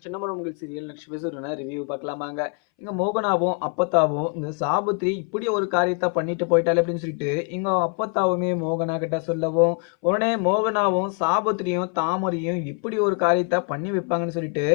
Chinnamanur serial next episode review பார்க்கலாமாங்க. இங்க மோகனாவும் அப்பத்தாவும் இந்த சாபுத்திரி இப்படி ஒரு காரியத்தை பண்ணிட்டு போயிட்டாலே அப்படின்னு சொல்லிட்டு இங்க அப்பத்தாவுமே மோகனா கிட்ட சொல்லவும், உடனே மோகனாவும் சாபுத்திரியும் தாமரையும் இப்படி ஒரு காரியத்தை பண்ணி வைப்பாங்கன்னு சொல்லிட்டு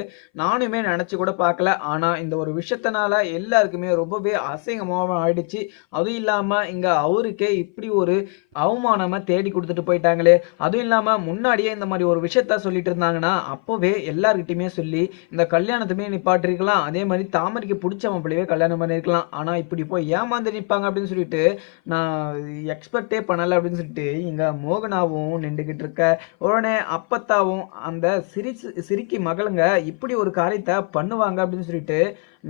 நானுமே நினைச்சு கூட பார்க்கல. ஆனா இந்த ஒரு விஷயத்தினால எல்லாருக்குமே ரொம்பவே அசிங்கமாக ஆயிடுச்சு. அதுவும் இல்லாம இங்க அவருக்கே இப்படி ஒரு அவமானமா தேடி கொடுத்துட்டு போயிட்டாங்களே. அதுவும் இல்லாம முன்னாடியே இந்த மாதிரி ஒரு விஷயத்த சொல்லிட்டு இருந்தாங்கன்னா அப்பவே எல்லார்கிட்டயுமே சொல்லி இந்த கல்யாணத்துமே நிப்பாட்டிருக்கலாம். அதே மாதிரி தாமரைக்கு புடிச்ச மாப்பிள்ளையவே கல்யாணம் பண்ணியிருக்கலாம். ஆனா இப்படி போய் ஏமாந்து நிப்பாங்க அப்படின்னு சொல்லிட்டு நான் எக்ஸ்பெக்டே பண்ணல அப்படின்னு சொல்லிட்டு இங்க மோகனாவும் நின்றுகிட்டு இருக்க. உடனே அப்பத்தாவும் அந்த சிரிக்கி மகளுங்க இப்படி ஒரு காரியத்தை பண்ணுவாங்க அப்படின்னு சொல்லிட்டு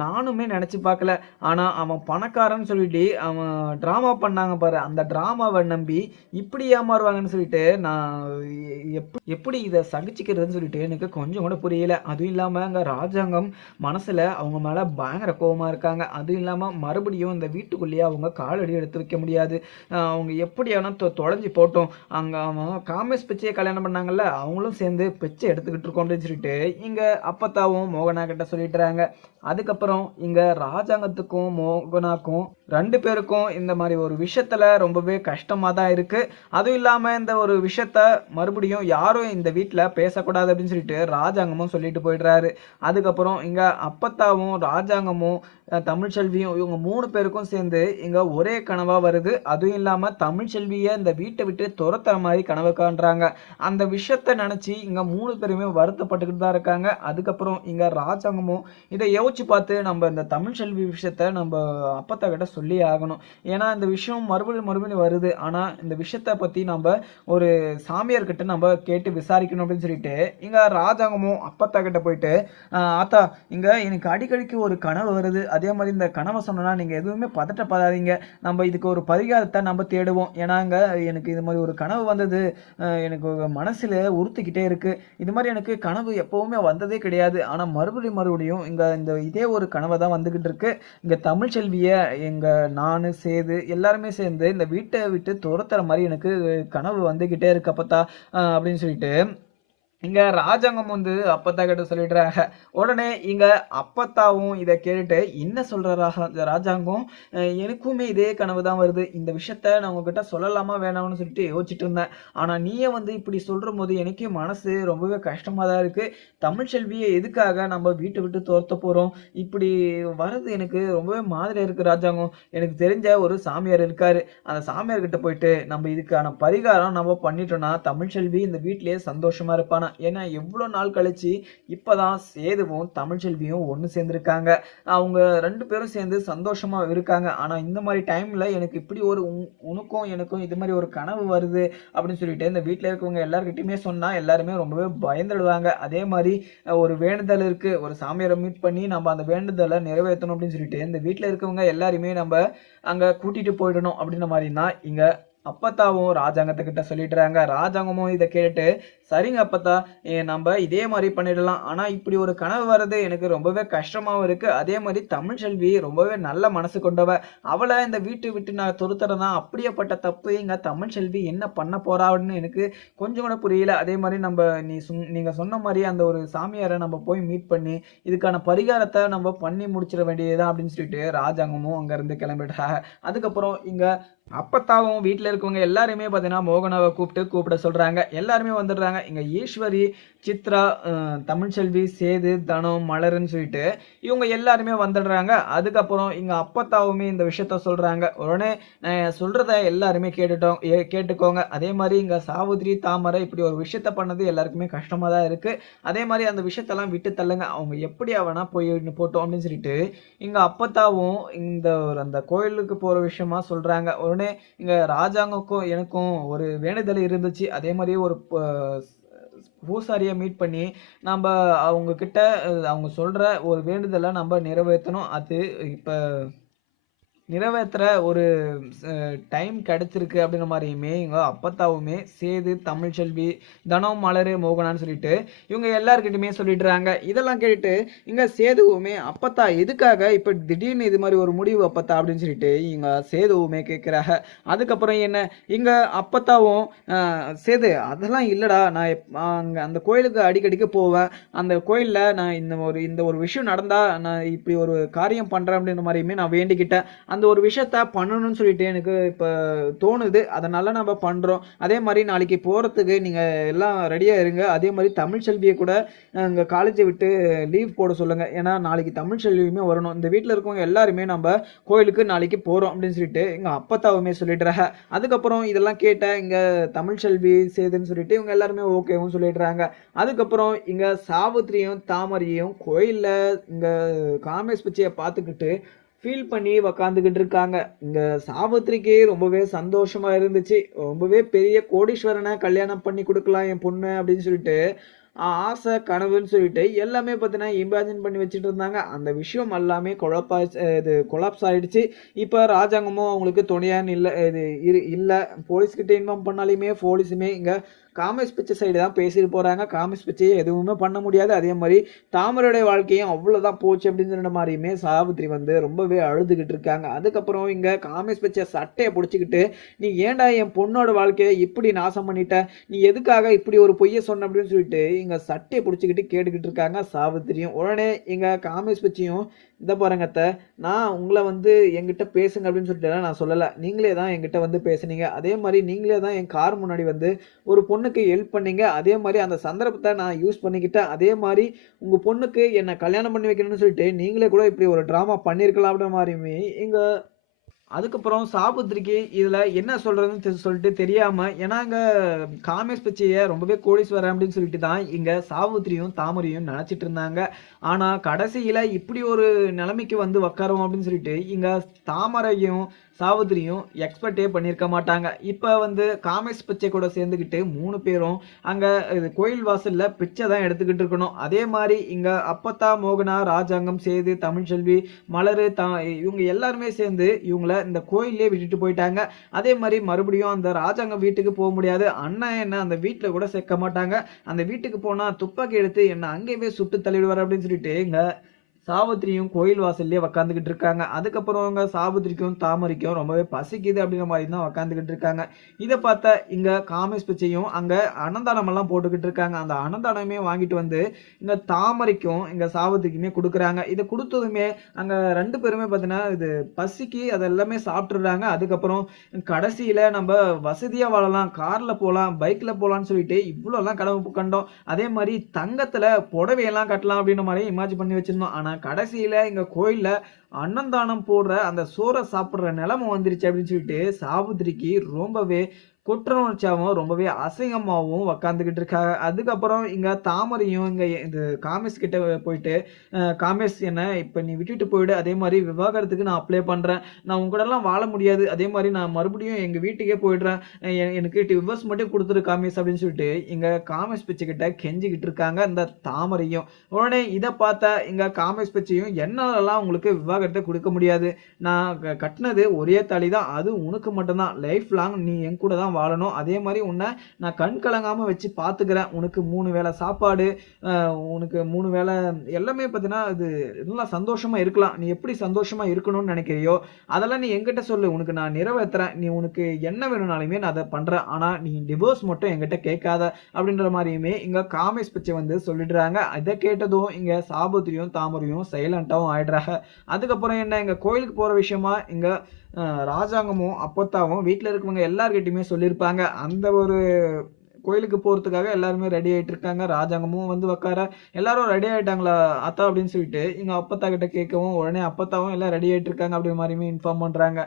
நானுமே நினைச்சு பார்க்கல. ஆனா அவன் பணக்காரன்னு சொல்லிட்டு அவன் டிராமா பண்ணாங்க பாரு. அந்த டிராமாவை நம்பி இப்படி ஏமாறுவாங்கன்னு சொல்லிட்டு நான் எப்படி இதை சகிச்சுக்கிறதுன்னு சொல்லிட்டு எனக்கு கொஞ்சம் கூட புரியல. அதுவும் இல்லாம அங்க ராஜாங்கம் மனசுல அவங்க மேல பயங்கர கோவமா இருக்காங்க. அதுவும் இல்லாம மறுபடியும் இந்த வீட்டுக்குள்ளேயே அவங்க காலடி எடுத்து வைக்க முடியாது. அவங்க எப்படி ஆனா தொலைஞ்சு போட்டோம். அங்க அவன் காமேஷ் பிச்சையை கல்யாணம் பண்ணாங்கல்ல, அவங்களும் சேர்ந்து பிச்சை எடுத்துக்கிட்டு இருக்கோம் அப்படின்னு சொல்லிட்டு இங்க அப்பத்தாவும் மோகனா கிட்ட சொல்லிட்டுறாங்க. அதுக்கப்புறம் இங்க ராஜாங்கத்துக்கும் மோகனாக்கும் 2 பேருக்கும் இந்த மாதிரி ஒரு விஷயத்துல ரொம்பவே கஷ்டமா தான் இருக்கு. அதுவும் இல்லாம இந்த ஒரு விஷயத்த மறுபடியும் யாரும் இந்த வீட்ல பேசக்கூடாது அப்படின்னு சொல்லிட்டு ராஜாங்கமும் சொல்லிட்டு போயிடுறாரு. அதுக்கப்புறம் இங்க அப்பத்தாவும் ராஜாங்கமும் தமிழ்ச்செல்வியும் இவங்க 3 பேருக்கும் சேர்ந்து இங்க ஒரே கனவா வருது. அதுவும் இல்லாம தமிழ்ச்செல்விய இந்த வீட்டை விட்டு துரத்துற மாதிரி கனவு காண்றாங்க. அந்த விஷயத்த நினைச்சு இங்க 3 பேருமே வருத்தப்பட்டுக்கிட்டு தான் இருக்காங்க. அதுக்கப்புறம் இங்க ராஜாங்கமும் இதை யோசிச்சு பார்த்து நம்ம இந்த தமிழ்ச்செல்வி விஷயத்த நம்ம அப்பத்தா கிட்ட சொல்லி ஆகணும். ஏன்னா இந்த விஷயம் மறுபடியும் வருது. ஆனா இந்த விஷயத்த பத்தி நம்ம ஒரு சாமியார் கிட்ட நம்ம கேட்டு விசாரிக்கணும் அப்படின்னு சொல்லிட்டு இங்க ராஜாங்கமும் அப்பத்தா கிட்ட போயிட்டு ஆத்தா இங்க எனக்கு அடிக்கடிக்கு ஒரு கனவு வருது. அதே மாதிரி இந்த கனவை சொன்னா நீங்க எதுவுமே பதட்டப்படாதீங்க. நம்ம இதுக்கு ஒரு பரிகாரத்தை நம்ம தேடுவோம். ஏன்னாங்க எனக்கு இது மாதிரி ஒரு கனவு வந்தது. எனக்கு மனசுல உறுத்திக்கிட்டே இருக்கு. இது மாதிரி எனக்கு கனவு எப்பவுமே வந்ததே கிடையாது. ஆனா மறுபடியும் இங்க இந்த இதே ஒரு கனவை தான் வந்துகிட்டு இருக்கு. இங்க தமிழ்ச்செல்விய எங்க நானு சேது எல்லாருமே சேர்ந்து இந்த வீட்டை விட்டு துரத்துற மாதிரி எனக்கு கனவு வந்துகிட்டே இருக்கு அப்பத்தா அப்படின்னு சொல்லிட்டு இங்க ராஜாங்கம் வந்து அப்பத்தா கிட்ட சொல்லிடுறாங்க. உடனே இங்க அப்பத்தாவும் இதை கேட்டுட்டு என்ன சொல்ற ராஜாங்கம், எனக்குமே இதே கனவு தான் வருது. இந்த விஷயத்த நான் உங்ககிட்ட சொல்லலாமா வேணாம்னு சொல்லிட்டு யோசிச்சுட்டு இருந்தேன். ஆனா நீயே வந்து இப்படி சொல்ற போது எனக்கே மனசு ரொம்பவே கஷ்டமா தான் இருக்கு. தமிழ்ச்செல்வியை எதுக்காக நம்ம வீட்டை விட்டு துரத்த போறோம்? இப்படி வர்றது எனக்கு ரொம்பவே மாதிரியா இருக்கு ராஜாங்கம். எனக்கு தெரிஞ்ச ஒரு சாமியார் இருக்காரு. அந்த சாமியார் கிட்ட போயிட்டு நம்ம இதுக்கான பரிகாரம் நம்ம பண்ணிட்டோம்னா தமிழ்ச்செல்வி இந்த வீட்டிலேயே சந்தோஷமா இருப்பானா. ஏன்னா எவ்வளோ நாள் கழிச்சு இப்பதான் சேதுவும் தமிழ்ச்செல்வியும் ஒன்று சேர்ந்திருக்காங்க. அவங்க 2 பேரும் சேர்ந்து சந்தோஷமா இருக்காங்க. ஆனா இந்த மாதிரி டைம்ல எனக்கு இப்படி ஒரு உனக்கும் எனக்கும் இது மாதிரி ஒரு கனவு வருது அப்படின்னு சொல்லிட்டு இந்த வீட்டில் இருக்கவங்க எல்லார்கிட்டயுமே சொன்னா எல்லாருமே ரொம்பவே பயந்துடுவாங்க. அதே மாதிரி ஒரு வேண்டுதல் இருக்கு. ஒரு சாமியாரை மீட் பண்ணி நம்ம அந்த வேண்டுதலை நிறைவேற்றணும் அப்படின்னு சொல்லிட்டு இந்த வீட்டில் இருக்கவங்க எல்லாருமே நம்ம அங்க கூட்டிட்டு போயிடணும் அப்படின்ற மாதிரி தான் இங்க அப்பத்தாவும் ராஜாங்கத்துக்கிட்ட சொல்லிடுறாங்க. ராஜாங்கமும் இதை கேட்டு சரிங்க அப்பத்தா, நம்ம இதே மாதிரி பண்ணிடலாம். ஆனா இப்படி ஒரு கனவு வர்றது எனக்கு ரொம்பவே கஷ்டமாவும் இருக்கு. அதே மாதிரி தமிழ்ச்செல்வி ரொம்பவே நல்ல மனசு கொண்டவ. அவளை இந்த வீட்டை விட்டு நான் துரத்துறதா அப்படியேப்பட்ட தப்பு இங்க தமிழ்ச்செல்வி என்ன பண்ண போறான்னு எனக்கு கொஞ்சம் கூட புரியல. அதே மாதிரி நம்ம நீங்க சொன்ன மாதிரி அந்த ஒரு சாமியாரை நம்ம போய் மீட் பண்ணி இதுக்கான பரிகாரத்தை நம்ம பண்ணி முடிச்சிட வேண்டியதுதான் அப்படின்னு சொல்லிட்டு ராஜாங்கமும் அங்க இருந்து கிளம்பிடுறாங்க. அதுக்கப்புறம் இங்க அப்பத்தாவும் வீட்டில் இருக்கவங்க எல்லாருமே பார்த்தீங்கன்னா மோகனாவை கூப்பிட சொல்றாங்க. எல்லாருமே வந்துடுறாங்க. இங்க ஈஸ்வரி, சித்ரா, தமிழ்ச்செல்வி, சேது, தனம், மலர்ன்னு சொல்லிட்டு இவங்க எல்லாருமே வந்துடுறாங்க. அதுக்கப்புறம் இங்க அப்பத்தாவுமே இந்த விஷயத்த சொல்றாங்க. உடனே சொல்றத எல்லாருமே கேட்டுக்கோங்க. அதே மாதிரி இங்க சாவித்திரி, தாமரை இப்படி ஒரு விஷயத்த பண்ணது எல்லாருக்குமே கஷ்டமா தான் இருக்கு. அதே மாதிரி அந்த விஷயத்தெல்லாம் விட்டு தள்ளுங்க. அவங்க எப்படி அவனா போய் போட்டோம் அப்படின்னு சொல்லிட்டு இங்க அப்பத்தாவும் இந்த ஒரு அந்த கோயிலுக்கு போற விஷயமா சொல்றாங்க. உடனே இங்க ராஜாங்கக்கும் எனக்கும் ஒரு வேண்டுதல் இருந்துச்சு. அதே மாதிரி ஒரு பூசாரிய மீட் பண்ணி நம்ப அவங்க கிட்ட அவங்க சொல்ற ஒரு வேண்டுதலை நம்ம நிறைவேத்தணும். அது இப்ப நிறைவேத்துற ஒரு டைம் கிடைச்சிருக்கு அப்படிங்கிற மாதிரியுமே இவங்க அப்பத்தாவுமே சேது, தமிழ்ச்செல்வி, தனம், மலரு, மோகனான்னு சொல்லிட்டு இவங்க எல்லார்கிட்டயுமே சொல்லிடுறாங்க. இதெல்லாம் கேட்டுட்டு இங்க சேதுவுமே அப்பத்தா எதுக்காக இப்ப திடீர்னு இது மாதிரி ஒரு முடிவு அப்பத்தா அப்படின்னு சொல்லிட்டு இவங்க சேதுவுமே கேட்கிறாங்க. அதுக்கப்புறம் என்ன இங்க அப்பத்தாவும் சேது அதெல்லாம் இல்லடா, நான் அங்க அந்த கோயிலுக்கு அடிக்கடிக்கு போவேன். அந்த கோயில்ல நான் இந்த ஒரு விஷயம் நடந்தா நான் இப்படி ஒரு காரியம் பண்றேன் அப்படின்ற மாதிரியுமே நான் வேண்டிக்கிட்டேன். அந்த ஒரு விஷயத்த பண்ணணும்னு சொல்லிட்டு எனக்கு இப்ப தோணுது. அதனால நம்ம பண்றோம். அதே மாரி நாளைக்கு போறதுக்கு நீங்க எல்லாம் ரெடியா இருங்க. அதே மாரி தமிழ்ச்செல்விய கூட அங்க காலேஜ விட்டு லீவ் போட சொல்லுங்க. ஏன்னா நாளைக்கு தமிழ்ச்செல்வியுமே வரணும். இந்த வீட்ல இருக்கவங்க எல்லாருமே நம்ப கோயிலுக்கு நாளைக்கு போறோம் அப்படின்னு சொல்லிட்டு எங்க அப்பத்தாவுமே சொல்லிடுறாங்க. அதுக்கப்புறம் இதெல்லாம் கேட்ட இங்க தமிழ்ச்செல்வி, சேதுன்னு சொல்லிட்டு இவங்க எல்லாருமே ஓகேவும் சொல்லிடுறாங்க. அதுக்கப்புறம் இங்க சாவித்திரியும், தாமரையும் கோயில்ல இங்க காமேஷ் பிச்சைய பார்த்துக்கிட்டு ஃபீல் பண்ணி உக்காந்துக்கிட்டு இருக்காங்க. இங்க சாவித்திரிக்கு ரொம்பவே சந்தோஷமா இருந்துச்சு. ரொம்பவே பெரிய கோடீஸ்வரனை கல்யாணம் பண்ணி கொடுக்கலாம் என் பொண்ணு அப்படின்னு சொல்லிட்டு ஆசை, கனவுன்னு சொல்லிட்டு எல்லாமே பார்த்தீங்கன்னா இமேஜின் பண்ணி வச்சுட்டு இருந்தாங்க. அந்த விஷயம் எல்லாமே கொலாப்ஸ் ஆயிடுச்சு. இப்ப ராஜாங்கமும் அவங்களுக்கு துணையா இல்ல. இல்ல போலீஸ்கிட்ட இன்ஃபார்ம் பண்ணாலுமே போலீஸுமே இங்க காமேஷ் பிச்சை சைடு தான் பேசிட்டு போறாங்க. காமேஷ் பிச்சையை எதுவுமே பண்ண முடியாது. அதே மாதிரி தாமரையுடைய வாழ்க்கையும் அவ்வளவுதான் போச்சு அப்படின்னு சொன்ன மாதிரியுமே சாவித்திரி வந்து ரொம்பவே அழுதுகிட்டு இருக்காங்க. அதுக்கப்புறம் இங்க காமேஷ் பிச்சை சட்டையை பிடிச்சிக்கிட்டு, நீ ஏன்டா என் பொண்ணோட வாழ்க்கையை இப்படி நாசம் பண்ணிட்ட, நீ எதுக்காக இப்படி ஒரு பொய்யை சொன்ன அப்படின்னு சொல்லிட்டு இங்க சட்டையை பிடிச்சிக்கிட்டு கேட்டுக்கிட்டு இருக்காங்க சாவித்திரியும். உடனே இங்க காமேஷ் பிச்சையும், இந்த பாருங்க அத்தை, நான் உங்களை வந்து என்கிட்ட பேசுங்க அப்படின்னு சொல்லிட்டு நான் சொல்லலை. நீங்களே தான் என்கிட்ட வந்து பேசுனீங்க. அதே மாதிரி நீங்களே தான் என் கார் முன்னாடி வந்து ஒரு பொண்ணுக்கு ஹெல்ப் பண்ணீங்க. அதே மாதிரி அந்த சந்தர்ப்பத்தை நான் யூஸ் பண்ணிக்கிட்டேன். அதே மாதிரி உங்கள் பொண்ணுக்கு என்னை கல்யாணம் பண்ணி வைக்கணும்னு சொல்லிட்டு நீங்களே கூட இப்படி ஒரு ட்ராமா பண்ணியிருக்கலாம் அப்படின்ற மாதிரியுமே இங்கே அதுக்கப்புறம் சாபுத்திரிக்கு இதுல என்ன சொல்றதுன்னு சொல்லிட்டு தெரியாம, ஏன்னா இங்க காமேஷ் பிச்சைய ரொம்பவே கோடீஸ்வரன் அப்படின்னு சொல்லிட்டு தான் இங்க சாவித்திரியும் தாமரையும் நினைச்சிட்டு இருந்தாங்க. ஆனா கடைசியில இப்படி ஒரு நிலைமைக்கு வந்து உக்காரும் அப்படின்னு சொல்லிட்டு இங்க தாமரையும் சாவித்திரியும் எக்ஸ்பெக்டே பண்ணியிருக்க மாட்டாங்க. இப்ப வந்து காமேஷ் பிச்சை கூட சேர்ந்துக்கிட்டு 3 பேரும் அங்க இது கோயில் வாசல்ல பிச்சை தான் எடுத்துக்கிட்டு இருக்கணும். அதே மாதிரி இங்க அப்பத்தா, மோகனா, ராஜாங்கம், சேது, தமிழ்ச்செல்வி, மலரு, இவங்க எல்லாருமே சேர்ந்து இவங்கள இந்த கோயிலே விட்டுட்டு போயிட்டாங்க. அதே மாதிரி மறுபடியும் அந்த ராஜாங்கம் வீட்டுக்கு போக முடியாது. அண்ணன் என்ன அந்த வீட்டுல கூட சேர்க்க மாட்டாங்க. அந்த வீட்டுக்கு போனா துப்பாக்கி எடுத்து என்ன அங்கேயே சுட்டு தள்ளிடுவார் அப்படின்னு சொல்லிட்டு இங்க சாவித்திரியும் கோயில் வாசல்லே உக்காந்துக்கிட்டு இருக்காங்க. அதுக்கப்புறம் அவங்க சாவித்திரிக்கும் தாமரைக்கும் ரொம்பவே பசிக்குது அப்படிங்கிற மாதிரி தான் உக்காந்துக்கிட்டு இருக்காங்க. இதை பார்த்த இங்க காமேஷ் பிச்சையும் அங்க அன்னதானம் எல்லாம் போட்டுக்கிட்டு இருக்காங்க. அந்த அன்னதானமே வாங்கிட்டு வந்து இங்க தாமரைக்கும் இங்க சாவித்திரிக்குமே கொடுக்குறாங்க. இதை கொடுத்ததுமே அங்க 2 பேருமே பார்த்தீங்கன்னா இது பசிக்கு அதெல்லாமே சாப்பிட்டுறாங்க. அதுக்கப்புறம் கடைசியில நம்ம வசதியா வாழலாம், கார்ல போலாம், பைக்ல போலாம்னு சொல்லிட்டு இவ்வளோலாம் கனவு கண்டோம். அதே மாதிரி தங்கத்துல புடவையெல்லாம் கட்டலாம் அப்படின்ற மாதிரி இமேஜின் பண்ணி வச்சிருந்தோம். ஆனா கடைசியில எங்க கோயில்ல அன்னதானம் போடுற அந்த சோறை சாப்பிடுற நிலைமை வந்துருச்சு அப்படின்னு சொல்லிட்டு சாவித்திரிக்கு ரொம்பவே குற்ற உணர்ச்சியாகவும் ரொம்பவே அசிங்கமாகவும் உக்காந்துக்கிட்டு இருக்காங்க. அதுக்கப்புறம் இங்க தாமரையும் இங்க இது காமேஷ் கிட்ட போயிட்டு காமேஷ் என்ன இப்ப நீ விட்டுட்டு போயிடு, அதே மாதிரி விவாகரத்துக்கு நான் அப்ளை பண்றேன், நான் உங்க கூட எல்லாம் வாழ முடியாது, அதே மாதிரி நான் மறுபடியும் எங்க வீட்டுக்கே போயிடுறேன், எனக்கு டிவோர்ஸ் மட்டும் கொடுத்துரு காமேஷ் அப்படின்னு சொல்லிட்டு இங்க காமேஷ் பிச்சை கிட்ட கெஞ்சிக்கிட்டு இருக்காங்க இந்த தாமரையும். உடனே இதை பார்த்தா இங்க காமேஷ் பிச்சையும் என்னாலலாம் உங்களுக்கு விவாகரத்தை கொடுக்க முடியாது, நான் கட்டினது ஒரே தாலி தான், அது உனக்கு மட்டும்தான், லைஃப் லாங் நீ என் கூட தான் வாழணும், அதே மாதிரி உன்னை நான் கண் கலங்காம வச்சு பார்த்துக்கிறேன், உனக்கு 3 வேளை சாப்பாடு, உனக்கு 3 வேளை எல்லாமே பார்த்தீங்கன்னா அது நல்லா சந்தோஷமா இருக்கலாம், நீ எப்படி சந்தோஷமா இருக்கணும்னு நினைக்கிறியோ அதெல்லாம் நீ என்கிட்ட சொல்லு, உனக்கு நான் நிறைவேற்றுறேன், நீ உனக்கு என்ன வேணும்னாலுமே நான் அதை பண்றேன், ஆனா நீ டிவோர்ஸ் மட்டும் என்கிட்ட கேட்காத அப்படின்ற மாதிரியுமே இங்க காமேஷ் பிச்சை வந்து சொல்லிடுறாங்க. இதை கேட்டதும் இங்க சாபுத்திரியும் தாமரையும் சைலண்டாவும் ஆயிடுறாங்க. அதுக்கப்புறம் என்ன இங்க கோயிலுக்கு போற விஷயமா இங்க ராஜாங்கமும் அப்பத்தாவும் வீட்டில் இருக்கவங்க எல்லார்கிட்டையுமே சொல்லியிருப்பாங்க. அந்த ஒரு கோயிலுக்கு போகிறதுக்காக எல்லாருமே ரெடி ஆகிட்டு இருக்காங்க. ராஜாங்கமும் வந்து உட்கார எல்லாரும் ரெடி ஆகிட்டாங்களா அத்தா அப்படின்னு சொல்லிட்டு எங்கள் அப்பத்தா கிட்ட கேட்கவும் உடனே அப்பத்தாவும் எல்லாம் ரெடி ஆகிட்டு இருக்காங்க அப்படின்ற மாதிரியுமே இன்ஃபார்ம் பண்ணுறாங்க.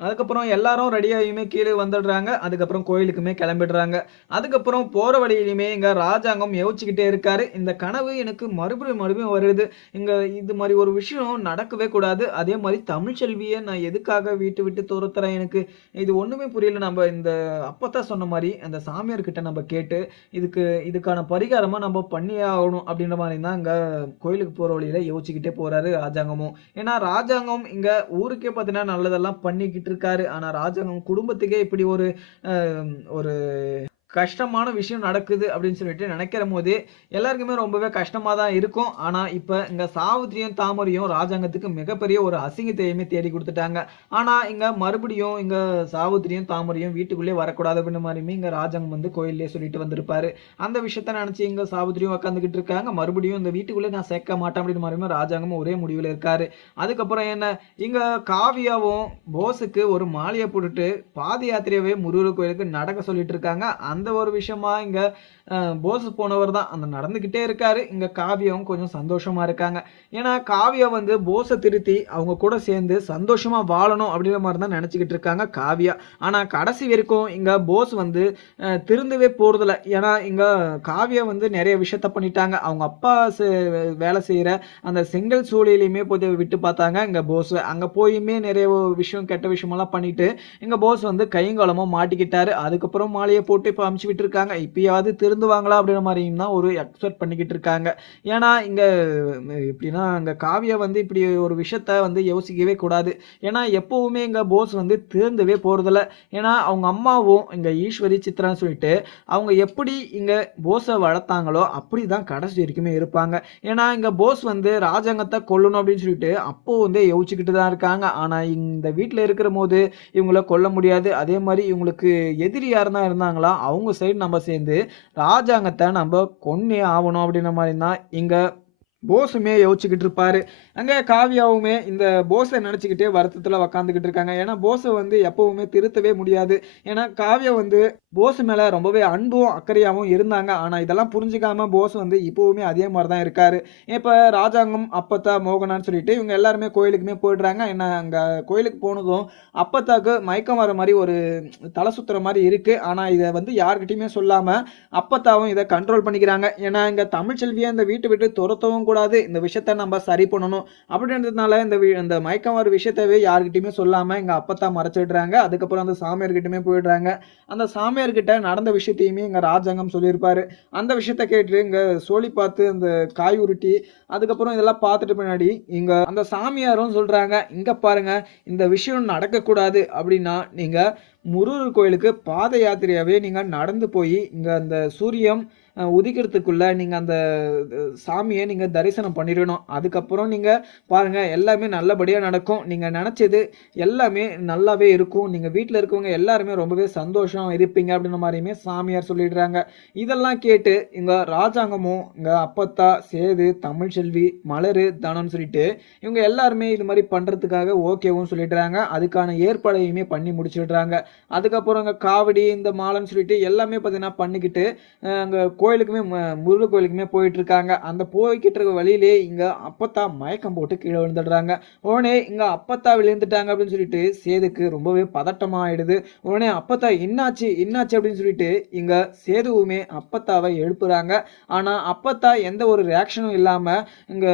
அதுக்கப்புறம் எல்லாரும் ரெடியாகியுமே கீழே வந்துடுறாங்க. அதுக்கப்புறம் கோயிலுக்குமே கிளம்பிடுறாங்க. அதுக்கப்புறம் போற வழியிலுமே இங்க ராஜாங்கம் யோசிச்சுக்கிட்டே இருக்காரு. இந்த கனவு எனக்கு மறுபடியும் மறுபடியும் வருது. இங்க இது மாரி ஒரு விஷயம் நடக்கவே கூடாது. அதே மாரி தமிழ்ச்செல்விய நான் எதுக்காக வீட்ட விட்டு துரத்துறேன் எனக்கு இது ஒண்ணுமே புரியல. நம்ப இந்த அப்பத்தா சொன்ன மாரி அந்த சாமியார் கிட்ட நம்ப கேட்டு, இதுக்கான பரிகாரமா நம்ப பண்ணியே ஆகணும் அப்படின்ற மாரி தான் இங்க கோயிலுக்கு போற வழியில யோசிச்சுக்கிட்டே போறாரு ராஜாங்கமும். ஏன்னா ராஜாங்கம் இங்க ஊருக்கே பார்த்தீங்கன்னா நல்லதெல்லாம் பண்ணிக்கிட்டு இருக்காரு. ஆனா ராஜாங்கம் குடும்பத்துக்கே இப்படி ஒரு அ ஒரு கஷ்டமான விஷயம் நடக்குது அப்படின்னு சொல்லிட்டு நினைக்கிறம்போதே, எல்லாருக்குமே ரொம்பவே கஷ்டமா தான் இருக்கும். ஆனா, இப்ப இங்க சாவித்திரியும், தாமரையும் ராஜாங்கத்துக்கு மிகப்பெரிய ஒரு அசிங்கத்தையுமே தேடி குடுத்துட்டாங்க. ஆனா, இங்க மறுபடியும் இங்க சாவித்திரியும், தாமரையும் வீட்டுக்குள்ளேயே வரக்கூடாது அப்படின்ற மாரியுமே இங்க ராஜாங்கம் வந்து கோயில்லயே சொல்லிட்டு வந்திருப்பாரு. அந்த விஷயத்த நினைச்சு இங்க சாவித்திரியும் உட்காந்துகிட்டு இருக்காங்க. மறுபடியும் இந்த வீட்டுக்குள்ளே நான் சேர்க்க மாட்டேன் அப்படின்ற மாரியுமே ராஜாங்கமும் ஒரே முடிவுல இருக்காரு. அதுக்கப்புறம் என்ன, இங்க காவியாவும் போஸுக்கு ஒரு மாலைய போட்டுட்டு பாத யாத்திரையாவே முருகர் கோயிலுக்கு நடக்க சொல்லிட்டு இருக்காங்க. அந்த ஒரு விஷயமா இங்க போஸ் போனவர் தான் அந்த நடந்துகிட்டே இருக்காரு. இங்க காவியாவும் கொஞ்சம் சந்தோஷமா இருக்காங்க. ஏன்னா, காவியா வந்து போஸ திருத்தி அவங்க கூட சேர்ந்து சந்தோஷமா வாழணும் அப்படிங்கிற மாரி தான் நெனச்சுக்கிட்டு இருக்காங்க காவியா. ஆனா, கடைசி வரைக்கும் இங்க போஸ் வந்து திருந்தவே போறதில்ல. ஏன்னா, இங்க காவியா வந்து நெறைய விஷயத்த பண்ணிட்டாங்க. அவங்க அப்பா வேலை செய்ற அந்த செங்கல் சூளையிலயுமே போய் விட்டு பார்த்தாங்க இங்க போஸ். அங்க போயுமே நெறைய விஷயம் கெட்ட விஷயமெல்லாம் பண்ணிட்டு, எங்க போஸ் வந்து கையும் களவுமா மாட்டிக்கிட்டாரு. அதுக்கப்புறம் மாலைய போட்டு இப்ப அனுப்பிச்சு விட்டுருக்காங்க. இப்பயாவது திருந்துவாங்களா அப்படின்ற மாரியும் தான் ஒரு எக்ஸ்பெக்ட் பண்ணிக்கிட்டு இருக்காங்க. ஏன்னா, இங்க எப்படின்னா, அங்க காவியா வந்து இப்படி ஒரு விஷயத்த வந்து யோசிக்கவே கூடாது. ஏன்னா, எப்பவுமே எங்க போஸ் வந்து திருந்தவே போறதில்ல. ஏன்னா, அவங்க அம்மாவும் இங்க ஈஸ்வரி, சித்ரான்னு சொல்லிட்டு, அவங்க எப்படி இங்க போஸ வளர்த்தாங்களோ, அப்படிதான் கடைசி வரைக்குமே இருப்பாங்க. ஏன்னா, இங்க போஸ் வந்து ராஜாங்கத்த கொல்லணும் அப்படின்னு சொல்லிட்டு, அப்போ வந்து யோசிச்சுக்கிட்டு தான் இருக்காங்க. ஆனா, இந்த வீட்ல இருக்கிறபோது இவங்கள கொல்ல முடியாது. அதே மாரி இவங்களுக்கு எதிரி யாருன்னா இருந்தாங்களா, அவங்க சைடு நம்ம சேர்ந்து ராஜாங்கத்த நம்ப கொன்னே ஆவணும் அப்படின்ற மாரி தான் இங்க போஸுமே யோசிச்சுக்கிட்டு இருப்பாரு. அங்க காவியாவுமே இந்த போஸ நெனச்சுக்கிட்டே வருத்தத்துல உக்காந்துகிட்டு இருக்காங்க. ஏன்னா, போஸ வந்து எப்பவுமே திருத்தவே முடியாது. ஏன்னா, காவியா வந்து போஸ் மேல ரொம்பவே அன்பும், அக்கறையாவும் இருந்தாங்க. ஆனா, இதெல்லாம் புரிஞ்சுக்காம போஸ் வந்து இப்பவுமே அதே மாரி தான் இருக்காரு. இப்ப ராஜாங்கம், அப்பத்தா, மோகனான்னு சொல்லிட்டு இவங்க எல்லாருமே கோயிலுக்குமே போயிடுறாங்க. ஏன்னா, அங்க கோயிலுக்கு போனதும் அப்பத்தாக்கு மயக்கம் வர மாரி ஒரு தல சுத்துற மாரி இருக்கு. ஆனா, இத வந்து யார்கிட்டயுமே சொல்லாம அப்பத்தாவும் இத கண்ட்ரோல் பண்ணிக்கிறாங்க. ஏன்னா, இங்க தமிழ்ச்செல்விய இந்த வீட்ட விட்டு துரத்தவும் கூடாது. இந்த விஷயத்த நம்ம சரி பண்ணணும். அப்படின்றதுனால இந்த மயக்கம் வர விஷயத்தவே யார்கிட்டயுமே சொல்லாம எங்க அப்பத்தா மறைச்சிடுறாங்க. அதுக்கப்புறம் அந்த சாமியார்கிட்டயுமே போயிடுறாங்க. அந்த சாமியார்கிட்ட நடந்த விஷயத்தையுமே எங்க ராஜாங்கம் சொல்லியிருப்பாரு. அந்த விஷயத்த கேட்டு இங்க சோலி பார்த்து அந்த காய் உருட்டி, அதுக்கப்புறம் இதெல்லாம் பார்த்துட்டு பின்னாடி இங்க அந்த சாமியாரும் சொல்றாங்க, "இங்க பாருங்க, இந்த விஷயம் நடக்கக்கூடாது அப்படின்னா, நீங்க முருகர் கோயிலுக்கு பாத யாத்திரையாவே நீங்க நடந்து போயி, இங்க அந்த சூரியன் உதிக்கிறதுக்குள்ள நீங்க அந்த சாமிய நீங்க தரிசனம் பண்ணிறணும். அதுக்கப்புறம் நீங்க பாருங்க எல்லாமே நல்லபடியா நடக்கும். நீங்க நெனச்சது எல்லாமே நல்லாவே இருக்கும். நீங்க வீட்ல இருக்கவங்க எல்லாருமே ரொம்பவே சந்தோஷமா இருப்பீங்க அப்படின்ற மாரியுமே சாமியார் சொல்லிடுறாங்க. இதெல்லாம் கேட்டு இங்க ராஜாங்கமும், இங்க அப்பத்தா, சேது, தமிழ்செல்வி, மலரு, தனம்னு சொல்லிட்டு இவங்க எல்லாருமே இது மாரி பண்றதுக்காக ஓகேவும் சொல்லிடுறாங்க. அதுக்கான ஏற்பாடையுமே பண்ணி முடிச்சுடுறாங்க. அதுக்கப்புறம் அங்க காவடி, இந்த மாலைன்னு சொல்லிட்டு எல்லாமே பார்த்தீங்கன்னா பண்ணிக்கிட்டு, அங்க கோயிலுக்குமே முருகர் கோயிலுக்குமே போயிட்டுருக்காங்க. அந்த போய்க்கிட்டு இருக்க வழியிலே இங்க அப்பத்தா மயக்கம் போட்டு கீழ விழுந்துடுறாங்க. உடனே இங்க அப்பத்தா விழுந்துட்டாங்க அப்படின்னு சொல்லிட்டு சேதுக்கு ரொம்பவே பதட்டமா ஆயிடுது. உடனே அப்பத்தா என்னாச்சு? என்னாச்சு? அப்படின்னு சொல்லிட்டு இங்க சேதுவுமே அப்பத்தாவ எழுப்புறாங்க. ஆனா அப்பத்தா எந்த ஒரு ரியாக்ஷனும் இல்லாம இங்க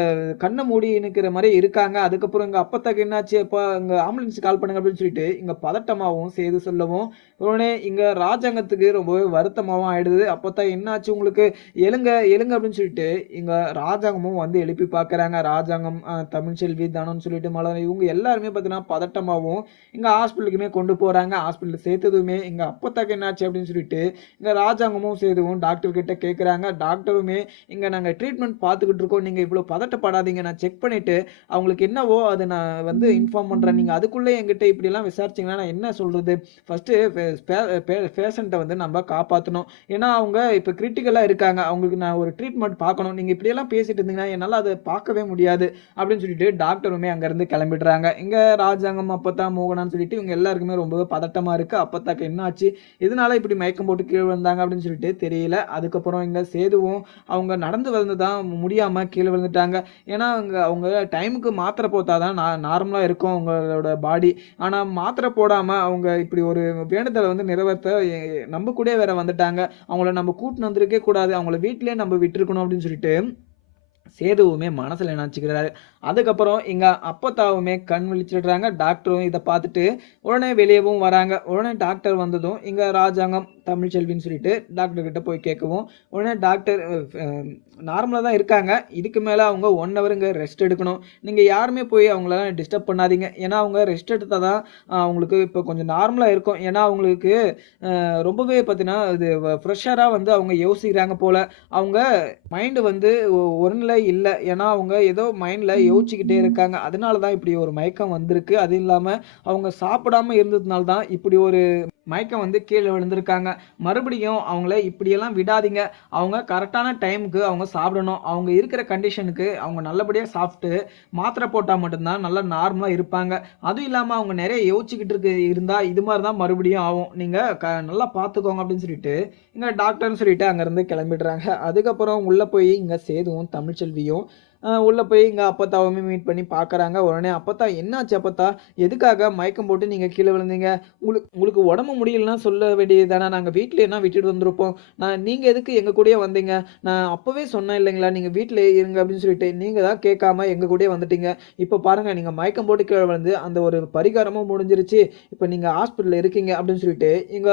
கண்ண மூடி நிக்கிற மாரி இருக்காங்க. அதுக்கப்புறம் எங்க அப்பத்தாக்கு என்னாச்சு? அப்பா இங்க ஆம்புலன்ஸ் கால் பண்ணுங்க அப்படின்னு சொல்லிட்டு இங்க பதட்டமாவும் சேது சொல்லவும், உடனே இங்க ராஜாங்கத்துக்கு ரொம்பவே வருத்தமாவும் ஆயிடுது. அப்பத்தா என்னாச்சு உங்களுக்கு? எழுங்க, எழுங்க அப்படின்னு சொல்லிட்டு இங்க ராஜாங்கமும் வந்து எழுப்பி பார்க்குறாங்க. ராஜாங்கம், தமிழ்ச்செல்வி, தனம்னு சொல்லிட்டு மலர் இவங்க எல்லாருமே பார்த்தீங்கன்னா பதட்டமாவும் இங்க ஹாஸ்பிட்டலுக்குமே கொண்டு போறாங்க. ஹாஸ்பிட்டல்ல சேர்த்ததுமே எங்க அப்பத்தாக்கு என்னாச்சு அப்படின்னு சொல்லிட்டு இங்க ராஜாங்கமும் சேதுவும் டாக்டர் கிட்ட கேட்குறாங்க. டாக்டருமே இங்க நாங்க ட்ரீட்மெண்ட் பார்த்துக்கிட்டு இருக்கோம். நீங்க இவ்வளோ பதட்டப்படாதீங்க. நான் செக் பண்ணிட்டு அவங்களுக்கு என்னவோ அத நான் வந்து இன்ஃபார்ம் பண்றேன். நீங்க அதுக்குள்ளே என்கிட்ட இப்படிலாம் விசாரிச்சீங்கன்னா நான் என்ன சொல்றது? ஃபர்ஸ்ட்டு பேஷண்ட்ட வந்து நம்ம காப்பாத்தணும். ஏன்னா அவங்க இப்ப கிரிட்டிக்கல் நோய்கள்லாம் இருக்காங்க. அவங்களுக்கு நான் ஒரு ட்ரீட்மெண்ட் பார்க்கணும். நீங்க இப்படியெல்லாம் பேசிட்டு இருந்தீங்கன்னா, என்னால அத பார்க்கவே முடியாது." அப்படின்னு சொல்லிட்டு டாக்டருமே அங்கருந்து கிளம்பிடுறாங்க. இங்க ராஜாங்கம், அப்பத்தா, மோகனான்னு சொல்லிட்டு இவங்க எல்லாருக்குமே ரொம்பவே பதட்டமா இருக்கு. அப்பத்தாக்கு என்ன ஆச்சு? எதனால இப்படி மயக்கம் போட்டு கீழ விழுந்தாங்க அப்படின்னு சொல்லிட்டு தெரியல. அதுக்கப்புறம் இங்க சேதுவும் அவங்க நடந்து வந்து தான் முடியாம கீழ விழுந்துட்டாங்க. ஏன்னா, அவங்க டைமுக்கு மாத்திரை போட்டா தான் நார்மலா இருக்கும் அவங்களோட பாடி. ஆனா மாத்திரை போடாம அவங்க இப்படி ஒரு வேண்டுதல வந்து நிறைவேத்த நம்ம கூடயே வேற வந்துட்டாங்க. அவங்கள நம்ம கூட்டின்னு வந்திருக்கவே கூடாது. அவங்கள வீட்லயே நம்ம விட்டுருக்கணும் அப்படின்னு சொல்லிட்டு சேதுவுமே மனசுல நினைச்சுக்கிறாரு. அதுக்கப்புறம் எங்க அப்பத்தாவுமே கண் விழிச்சிடுறாங்க. டாக்டரும் இத பார்த்துட்டு உடனே வெளியவும் வராங்க. உடனே டாக்டர் வந்ததும் இங்க ராஜாங்கம், தமிழ்ச்செல்வின்னு சொல்லிட்டு டாக்டர் கிட்ட போய் கேட்கவும், உடனே டாக்டர் அ நார்மலா தான் இருக்காங்க. இதுக்கு மேல அவங்க 1 ஹவர் இங்க ரெஸ்ட் எடுக்கணும். நீங்க யாருமே போய் அவங்கள டிஸ்டர்ப் பண்ணாதீங்க. ஏன்னா அவங்க ரெஸ்ட் எடுத்தா தான் அவங்களுக்கு இப்போ கொஞ்சம் நார்மலா இருக்கும். ஏன்னா அவங்களுக்கு ரொம்பவே பார்த்தீங்கன்னா, இது ஃப்ரெஷரா வந்து அவங்க யோசிக்கிறாங்க போல. அவங்க மைண்ட் வந்து ஒரு நிலை இல்ல. ஏன்னா அவங்க ஏதோ மைண்ட்ல யோசிச்சுக்கிட்டே இருக்காங்க. அதனால தான் இப்படி ஒரு மயக்கம் வந்திருக்கு. அது இல்லாம அவங்க சாப்பிடாம இருந்ததுனால தான் இப்படி ஒரு மயக்கம் வந்து கீழ விழுந்திருக்காங்க. மறுபடியும் அவங்கள இப்படியெல்லாம் விடாதீங்க. அவங்க கரெக்டான டைமுக்கு அவங்க சாப்பிடணும். அவங்க இருக்கிற கண்டிஷனுக்கு அவங்க நல்லபடியா சாப்ட்டு, மாத்திரை போட்டா மட்டும் தான் நல்லா நார்மலா இருப்பாங்க. அதுவும் இல்லாம அவங்க நெறைய யோசிச்சுக்கிட்டு இருந்தா இது மாரி தான் மறுபடியும் ஆவும். நீங்க நல்லா பார்த்துக்கோங்க அப்படின்னு சொல்லிட்டு, இங்க டாக்டர்ன்னு சொல்லிட்டு அங்கருந்து கிளம்பிடுறாங்க. அதுக்கப்புறம் உள்ள போய் இங்க சேதுவும், தமிழ்ச்செல்வியும் உள்ள போய் எங்க அப்பத்தாவுமே மீட் பண்ணி பார்க்குறாங்க. உடனே "அப்பத்தா என்னாச்சு அப்பத்தா? எதுக்காக மயக்கம் போட்டு நீங்க கீழ விழுந்தீங்க? உங்களுக்கு உடம்பு முடியலன்னா சொல்ல வேண்டியது தானே. நாங்க வீட்லயேனா விட்டுட்டு வந்திருப்போம். நீங்க எதுக்கு எங்க கூடயே வந்தீங்க? நான் அப்பவே சொன்னேன் இல்லைங்களா, நீங்க வீட்லயே இருங்க அப்படின்னு சொல்லிட்டு. நீங்க தான் கேட்காம எங்க கூடயே வந்துட்டீங்க. இப்ப பாருங்க நீங்க மயக்கம் போட்டு கீழ விழுந்து அந்த ஒரு பரிகாரமும் முடிஞ்சிருச்சு. இப்ப நீங்க ஹாஸ்பிட்டல்ல இருக்கீங்க." அப்படின்னு சொல்லிட்டு எங்க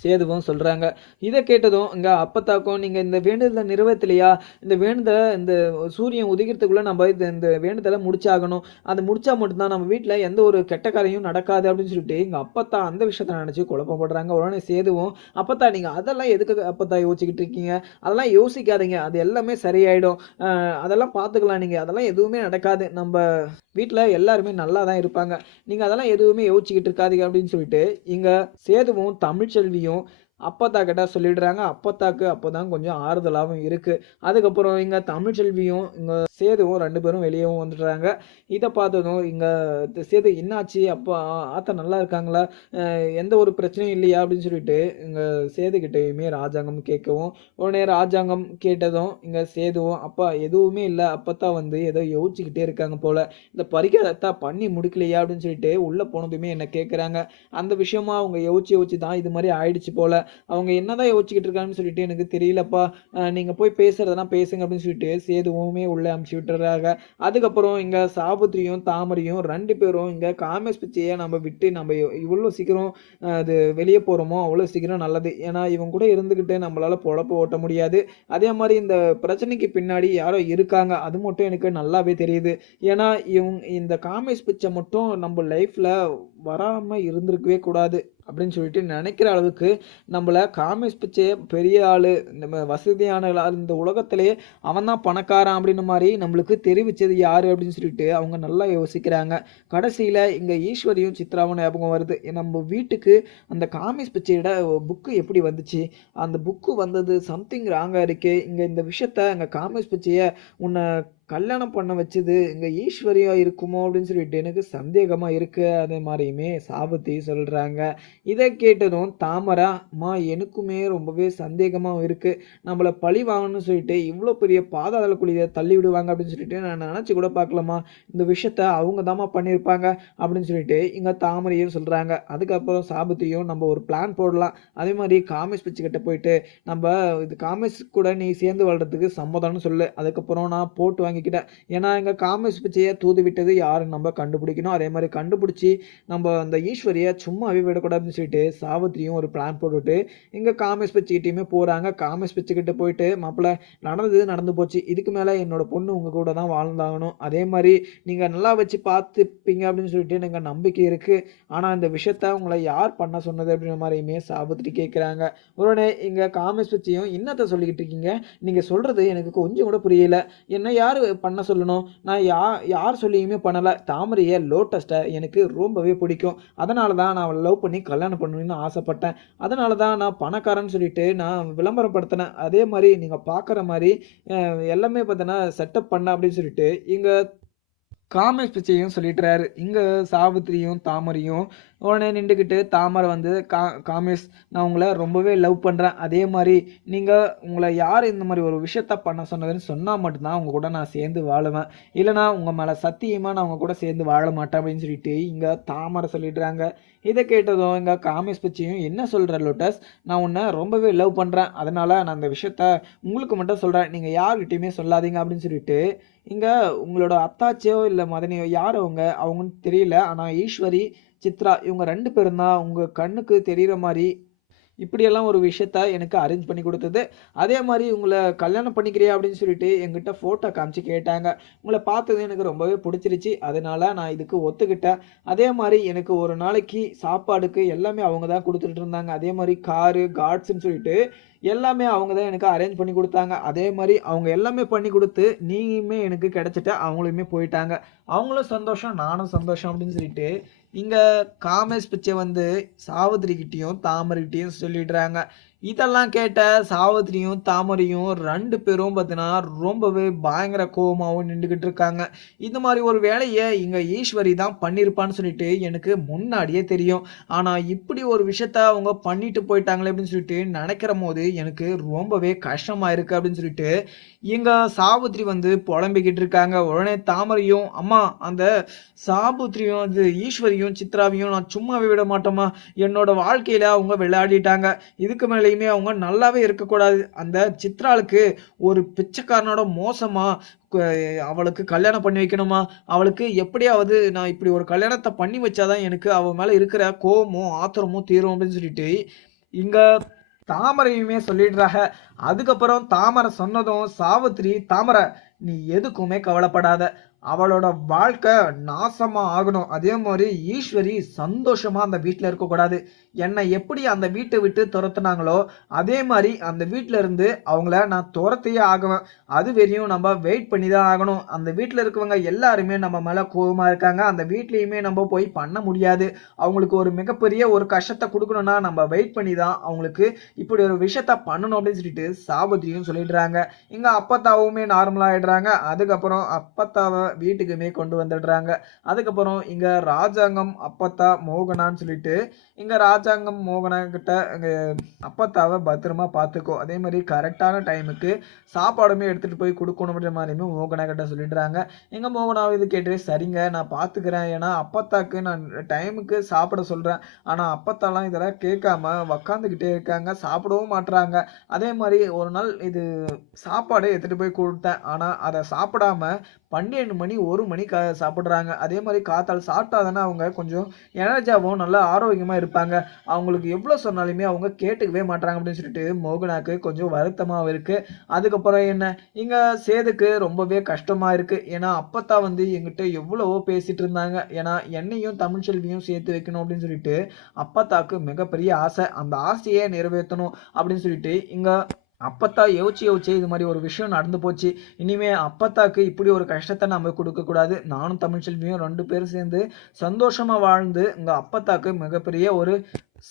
சேதுவும் சொல்றாங்க. இத கேட்டதும் இங்க அப்பத்தாக்கும், "நீங்க இந்த வேண்டுதல நிறைவேத்தலையா? இந்த வேண்டுதல இந்த சூரியன் உதிக்கிறதுக்குள்ள நம்ம இந்த வேண்டுதல முடிச்சாகணும். அது முடிச்சா மட்டும் தான் நம்ம வீட்ல எந்த ஒரு கெட்ட காரியம் நடக்காது." அப்படின்னு சொல்லிட்டு எங்க அப்பத்தா அந்த விஷயத்த நெனச்சு குழப்பம் படுறாங்க. உடனே சேதுவும், "அப்பத்தா நீங்க அதெல்லாம் எதுக்கு அப்பத்தா யோசிச்சுக்கிட்டு இருக்கீங்க? அதெல்லாம் யோசிக்காதீங்க. அது எல்லாமே சரியாயிடும். அதெல்லாம் பார்த்துக்கலாம் நீங்க. அதெல்லாம் எதுவுமே நடக்காது. நம்ப வீட்ல எல்லாருமே நல்லா தான் இருப்பாங்க. நீங்க அதெல்லாம் எதுவுமே யோசிச்சுக்கிட்டு இருக்காதீங்க." அப்படின்னு சொல்லிட்டு இங்க சேதுவும், தமிழ்ச்செல்வியும் அப்பத்தா கிட்ட சொல்லிடுறாங்க. அப்பத்தாக்கு அப்பதான் கொஞ்சம் ஆறுதலாவும் இருக்கு. அதுக்கப்புறம் இங்க தமிழ்ச்செல்வியும், இங்க சேதுவும் 2 பேரும் வெளியவும் வந்துடுறாங்க. இத பார்த்ததும் இங்க சேது, "என்னாச்சு? அப்பா ஆத்தா நல்லா இருக்காங்களா? எந்த ஒரு பிரச்சனையும் இல்லையா?" அப்படின்னு சொல்லிட்டு இங்க சேது கிட்டயுமே ராஜாங்கம் கேட்கவும், உடனே ராஜாங்கம் கேட்டதும் இங்க சேதுவும், "அப்பா எதுவுமே இல்ல. அப்பத்தா வந்து ஏதோ யோசிச்சுக்கிட்டே இருக்காங்க போல. இந்த பரிகாரத்த பண்ணி முடிக்கலையா?" அப்படின்னு சொல்லிட்டு உள்ள போனதுமே என்ன கேட்குறாங்க. அந்த விஷயமா அவங்க யோசிச்சு யோசிச்சு தான் இது மாரி ஆயிடுச்சு போல. அவங்க என்னதான் யோசிச்சுக்கிட்டு இருக்காங்கன்னு சொல்லிட்டு எனக்கு தெரியலப்பா. நீங்க போய் பேசுறதெல்லாம் பேசுங்க அப்படின்னு சொல்லிட்டு சேதுவுமே உள்ள அனுப்பிச்சு விட்டுர்றாங்க. அதுக்கப்புறம் இங்க சாபுத்திரியும், தாமரையும் 2 பேரும் இங்க காமேஷ் பிச்சைய நம்ம விட்டு நம்ம இவ்வளோ சீக்கிரம் அது வெளிய போறோமோ, அவ்வளோ சீக்கிரம் நல்லது. ஏன்னா இவன் கூட இருந்துகிட்டு நம்மளால பொழப்பு ஓட்ட முடியாது. அதே மாரி இந்த பிரச்சனைக்கு பின்னாடி யாரோ இருக்காங்க. அது மட்டும் எனக்கு நல்லாவே தெரியுது. ஏன்னா இந்த காமேஷ் பிச்சை மட்டும் நம்ம லைஃப்ல வராம இருந்திருக்கவே கூடாது. அப்படின்னு சொல்லிட்டு நெனைக்கிற அளவுக்கு நம்மள காமேஷ் பிச்சைய பெரிய ஆளு, நம்ம வசதியான ஆளு இந்த உலகத்திலேயே அவன் தான் பணக்காரன் அப்படின்னு மாரி நம்மளுக்கு தெரிவிச்சது யாரு அப்படின்னு சொல்லிட்டு அவங்க நல்லா யோசிக்கிறாங்க. கடைசியில இங்க ஈஸ்வரியும், சித்ராவும் ஞாபகம் வருது. நம்ம வீட்டுக்கு அந்த காமேஷ் பிச்சையோட புக்கு எப்படி வந்துச்சு? அந்த புக்கு வந்தது சம்திங் ராங்கா இருக்கே. இங்க இந்த விஷயத்த எங்க காமேஷ் பிச்சைய உன்ன கல்யாணம் பண்ண வச்சது இங்க ஈஸ்வரியா இருக்குமோ அப்படின்னு சொல்லிட்டு எனக்கு சந்தேகமா இருக்கு. அதே மாரியுமே சாவித்திரி சொல்றாங்க. இத கேட்டதும் தாமரை, "அம்மா எனக்குமே ரொம்பவே சந்தேகமா இருக்கு. நம்மள பழி வாங்கணும்னு சொல்லிட்டு இவ்ளோ பெரிய பாதாள குழியில தள்ளி விடுவாங்க அப்படின்னு சொல்லிட்டு நான் நெனச்சு கூட பார்க்கலம்மா. இந்த விஷயத்த அவங்க தாம்மா பண்ணியிருப்பாங்க." அப்படின்னு சொல்லிட்டு இங்க தாமரையும் சொல்றாங்க. அதுக்கப்புறம் சாவித்திரியும், "நம்ம ஒரு பிளான் போடலாம். அதே மாரி காமேஷ் பிச்சைக்கிட்ட போயிட்டு நம்ப இது காமேஷ் கூட நீ சேர்ந்து வாழ்றதுக்கு சம்மதம்னு சொல்லு. அதுக்கப்புறம் நான் போட்டு வாங்கிக்கிட்டேன். ஏன்னா எங்க காமேஷ் பிச்சைய தூது விட்டது யாருன்னு நம்ம கண்டுபிடிக்கணும். அதே மாரி கண்டுபிடிச்சு நம்ம அந்த ஈஸ்வரிய சும்மாவே விடக்கூடாதுன்னு சொல்லிட்டு சாவித்திரியும் ஒரு பிளான் போட்டுட்டு இங்க காமேஷ் பிச்சைக்கிட்டயுமே போறாங்க. காமேஷ் பிச்சைக்கிட்ட போயிட்டு, "மாப்பிள நடந்தது நடந்து போச்சு. இதுக்கு மேல என்னோட பொண்ணு உங்க கூட தான் வாழ்ந்தாகணும். அதே மாரி நீங்க நல்லா வச்சு பார்த்துப்பீங்க அப்படின்னு சொல்லிட்டு எனக்கு நம்பிக்கை இருக்கு. ஆனா இந்த விஷயத்த உங்கள யார் பண்ண சொன்னது?" அப்படின்ற மாரியுமே சாவித்திரி கேட்குறாங்க. உடனே இங்க காமேஷ் பிச்சையும், "என்னத்த சொல்லிக்கிட்டு இருக்கீங்க? நீங்க சொல்றது எனக்கு கொஞ்சம் கூட புரியல. என்ன யாரு பண்ண சொல்லணும்? நான் யார் சொல்லியுமே பண்ணல. தாமரைய லோட்டஸ்ட்ட எனக்கு ரொம்பவே பிடிக்கும். அதனால தான் நான் அவள லவ் பண்ணி கல்யாணம் பண்ணணும்னு ஆசைப்பட்டேன். அதனால தான் நான் பணக்காரன்னு சொல்லிட்டு நான் விளம்பரப்படுத்தினேன். அதே மாரி நீங்க பார்க்குற மாரி அ எல்லாமே பார்த்தீங்கன்னா செட்டப் பண்ணேன் அப்படின்னு சொல்லிட்டு இங்க காமேஷ் பிச்சையும் சொல்லிட்டுறாரு. இங்க சாவித்திரியும், தாமரையும் உடனே நின்டுகிட்டு தாமரை வந்து காமேஷ் நான் உங்கள ரொம்பவே லவ் பண்றேன். அதே மாரி நீங்க உங்கள யார் இந்த மாரி ஒரு விஷயத்த பண்ண சொன்னதுன்னு சொன்னா மட்டும் தான் உங்க கூட நான் சேர்ந்து வாழுவேன். இல்லன்னா உங்க மேல சத்தியமா நான் உங்க கூட சேர்ந்து வாழ மாட்டேன் அப்படின்னு சொல்லிட்டு இங்க தாமரை சொல்லிடுறாங்க. இத கேட்டதும் இங்க காமேஷ் பிச்சையும் என்ன சொல்ற லோட்டஸ்? நான் உன்ன ரொம்பவே லவ் பண்றேன். அதனால நான் இந்த விஷயத்த உங்களுக்கு மட்டும் சொல்றேன். நீங்க யார்கிட்டயுமே சொல்லாதீங்க அப்படின்னு சொல்லிட்டு இங்க உங்களோட அத்தாச்சியோ இல்ல மதனியோ யார் அவங்க? அவங்கன்னு தெரியல. ஆனா ஈஸ்வரி, சித்ரா இவங்க 2 பேரும் தான் உங்க கண்ணுக்கு தெரியிற மாரி இப்படியெல்லாம் ஒரு விஷயத்த எனக்கு அரேஞ்ச் பண்ணி குடுத்தது. அதே மாரி உங்கள கல்யாணம் பண்ணிக்கிறியா? அப்படின்னு சொல்லிட்டு என்கிட்ட ஃபோட்டோ காமிச்சு கேட்டாங்க. உங்கள பார்த்ததும் எனக்கு ரொம்பவே புடிச்சிருச்சு. அதனால நான் இதுக்கு ஒத்துக்கிட்டேன். அதே மாரி எனக்கு ஒரு நாளைக்கு சாப்பாடுக்கு எல்லாமே அவங்க தான் குடுத்துட்டு இருந்தாங்க. அதே மாரி காரு, கார்ட்ஸ்ன்னு சொல்லிட்டு எல்லாமே அவங்க தான் எனக்கு அரேஞ்ச் பண்ணி குடுத்தாங்க. அதே மாரி அவங்க எல்லாமே பண்ணி குடுத்து, நீயுமே எனக்கு கிடைச்சிட்ட. அவங்களுமே போயிட்டாங்க. அவங்களும் சந்தோஷம், நானும் சந்தோஷம் அப்படின்னு சொல்லிட்டு, இங்க காமேஷ் பிச்சை வந்து சாவித்திரி கிட்டயும், தாமரை கிட்டயும் சொல்லிடுறாங்க. இதெல்லாம் கேட்ட சாவித்திரியும், தாமரையும் 2 பேரும் பார்த்தீங்கன்னா, ரொம்பவே பயங்கர கோவமாவும் நின்டுகிட்டு இருக்காங்க. இந்த மாரி ஒரு வேலைய இங்க ஈஸ்வரி தான் பண்ணியிருப்பான்னு சொல்லிட்டு எனக்கு முன்னாடியே தெரியும். ஆனா, இப்படி ஒரு விஷயத்த அவங்க பண்ணிட்டு போயிட்டாங்களே அப்படின்னு சொல்லிட்டு நெனைக்கிறம்போது, எனக்கு ரொம்பவே கஷ்டமா இருக்கு அப்படின்னு சொல்லிட்டு, எங்க சாவித்திரி வந்து புலம்பிக்கிட்டு இருக்காங்க. உடனே தாமரையும், "அம்மா அந்த சாபுத்திரியும், அது ஈஸ்வரியும், சித்ராவையும் நான் சும்மாவே விட மாட்டேம்மா. என்னோட வாழ்க்கையில அவங்க விளையாடிட்டாங்க. இதுக்கு மேலயுமே அவங்க நல்லாவே இருக்கக்கூடாது. அந்த சித்ராளுக்கு ஒரு பிச்சைக்காரனோட மோசமா க அவளுக்கு கல்யாணம் பண்ணி வைக்கணுமா? அவளுக்கு எப்படியாவது நான் இப்படி ஒரு கல்யாணத்த பண்ணி வச்சா தான் எனக்கு அவ மேல இருக்கிற கோவமும், ஆத்திரமும் தீரும் அப்படின்னு சொல்லிட்டு, இங்க தாமரையுமே சொல்லிடுறாங்க. அதுக்கப்புறம் தாமரை சொன்னதும் சாவித்திரி, "தாமரை நீ எதுக்குமே கவலைப்படாத. அவளோட வாழ்க்கை நாசமா ஆகணும். அதே மாரி ஈஸ்வரி சந்தோஷமா அந்த வீட்ல இருக்கக்கூடாது. என்னை எப்படி அந்த வீட்ட விட்டு தொரத்துனாங்களோ, அதே மாரி அந்த வீட்ல இருந்து அவங்கள நான் தொரத்தியே ஆகுவேன். அதுவரையும் நம்ம வெயிட் பண்ணி தான் ஆகணும். அந்த வீட்ல இருக்கவங்க எல்லாருமே நம்ம மேல கோவமா இருக்காங்க. அந்த வீட்லயுமே நம்ம போய் பண்ண முடியாது. அவங்களுக்கு ஒரு மிகப்பெரிய ஒரு கஷ்டத்த குடுக்கணும்னா, நம்ம வெயிட் பண்ணி தான் அவங்களுக்கு இப்படி ஒரு விஷயத்த பண்ணணும் அப்படின்னு சொல்லிட்டு சாவித்திரியும் சொல்லிடுறாங்க. எங்க அப்பத்தாவுமே நார்மல் ஆயிடுறாங்க. அதுக்கப்புறம் அப்பத்தாவ வீட்டுக்குமே கொண்டு வந்துடுறாங்க. அதுக்கப்புறம் இங்க ராஜாங்கம், அப்பத்தா, மோகனான்னு சொல்லிட்டு இங்க ராஜாங்கம் மோகனா கிட்ட இங்க அப்பத்தாவ பத்திரமா பார்த்துக்கோ. அதே மாரி கரெக்ட்டான டைமுக்கு சாப்பாடுமே எடுத்துட்டு போய் குடுக்கணும் அப்படின்ற மாரியுமே மோகனா கிட்ட சொல்லிடுறாங்க. எங்க மோகனாவும் இது கேட்டு சரிங்க நான் பார்த்துக்கிறேன். ஏன்னா அப்பத்தாக்கு நான் டைமுக்கு சாப்பிட சொல்றேன். ஆனா அப்பத்தாலாம் இதெல்லாம் கேட்காம உக்காந்துகிட்டே இருக்காங்க. சாப்பிடவும் மாட்றாங்க. அதே மாரி ஒரு நாள் இது சாப்பாடு எடுத்துட்டு போய் குடுத்தேன். ஆனா அத சாப்பிடாம 12 மணி, 1 மணிக்கு சாப்பிடுறாங்க. அதே மாரி காத்தால சாப்பிட்டா தானே அவங்க கொஞ்சம் எனர்ஜியாவும் நல்லா ஆரோக்கியமா இருப்பாங்க. அவங்களுக்கு எவ்வளோ சொன்னாலுமே அவங்க கேட்டுக்கவே மாட்றாங்க அப்படின்னு சொல்லிட்டு மோகனாக்கு கொஞ்சம் வருத்தமாவும் இருக்கு. அதுக்கப்புறம் என்ன, இங்க சேதுக்கு ரொம்பவே கஷ்டமா இருக்கு. ஏன்னா அப்பத்தா வந்து என்கிட்ட எவ்வளவோ பேசிட்டு இருந்தாங்க. ஏன்னா என்னையும் தமிழ்ச்செல்வியும் சேர்த்து வைக்கணும் அப்படின்னு சொல்லிட்டு அப்பத்தாக்கு மிகப்பெரிய ஆசை. அந்த ஆசைய நிறைவேத்தணும் அப்படின்னு சொல்லிட்டு இங்க அப்பத்தா யோசிச்சு யோசிச்சு இது மாரி ஒரு விஷயம் நடந்து போச்சு. இனிமே அப்பத்தாக்கு இப்படி ஒரு கஷ்டத்த நம்ம குடுக்கக்கூடாது. நானும் தமிழ்ச்செல்வியும் 2 பேரும் சேர்ந்து சந்தோஷமா வாழ்ந்து, இங்க அப்பத்தாக்கு மிகப்பெரிய ஒரு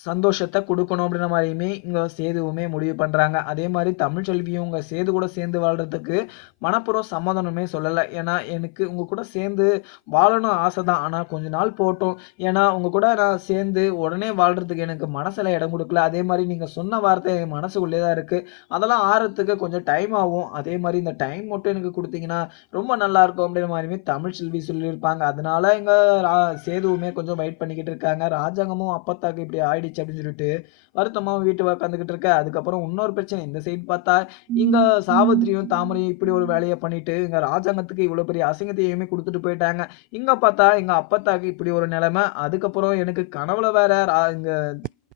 சந்தோஷத்த குடுக்கணும் அப்படின்ற மாரியுமே இங்க சேதுவுமே முடிவு பண்றாங்க. அதே மாரி தமிழ்ச்செல்வியும் உங்க சேது கூட சேர்ந்து வாழ்றதுக்கு மனப்பூர்வ சம்மதமுமே சொல்லல. ஏன்னா, எனக்கு உங்க கூட சேர்ந்து வாழணும் ஆசை தான். ஆனா கொஞ்ச நாள் போட்டும். ஏன்னா, உங்க கூட நான் சேர்ந்து உடனே வாழ்றதுக்கு எனக்கு மனசுல இடம் குடுக்கல. அதே மாரி நீங்க சொன்ன வார்த்தை என் மனசுக்குள்ளயே தான் இருக்கு. அதெல்லாம் ஆறதுக்கு கொஞ்சம் டைம் ஆகும். அதே மாரி இந்த டைம் மட்டும் எனக்கு குடுத்தீங்கன்னா, ரொம்ப நல்லாருக்கும் அப்படின்ற மாரியுமே தமிழ்ச்செல்வி சொல்லியிருப்பாங்க. அதனால எங்க ரா சேதுவுமே கொஞ்சம் வெயிட் பண்ணிக்கிட்டு இருக்காங்க. ராஜாங்கமும் அப்பத்தாக்கு இப்படி ஆயிடுச்சு அப்படின்னு சொல்லிட்டு வருத்தமா வீட்டுல உக்காந்துகிட்டு இருக்க. அதுக்கப்புறம் இன்னொரு பிரச்சனை இந்த சைடு பார்த்தா, இங்க சாவித்திரியும், தாமரையும் இப்படி ஒரு வேலைய பண்ணிட்டு, இங்க ராஜாங்கத்துக்கு இவ்வளோ பெரிய அசிங்கத்தையுமே குடுத்துட்டு போயிட்டாங்க. இங்க பார்த்தா எங்க அப்பத்தாக்கு இப்படி ஒரு நிலைமை. அதுக்கப்புறம் எனக்கு கனவுல வேற இங்க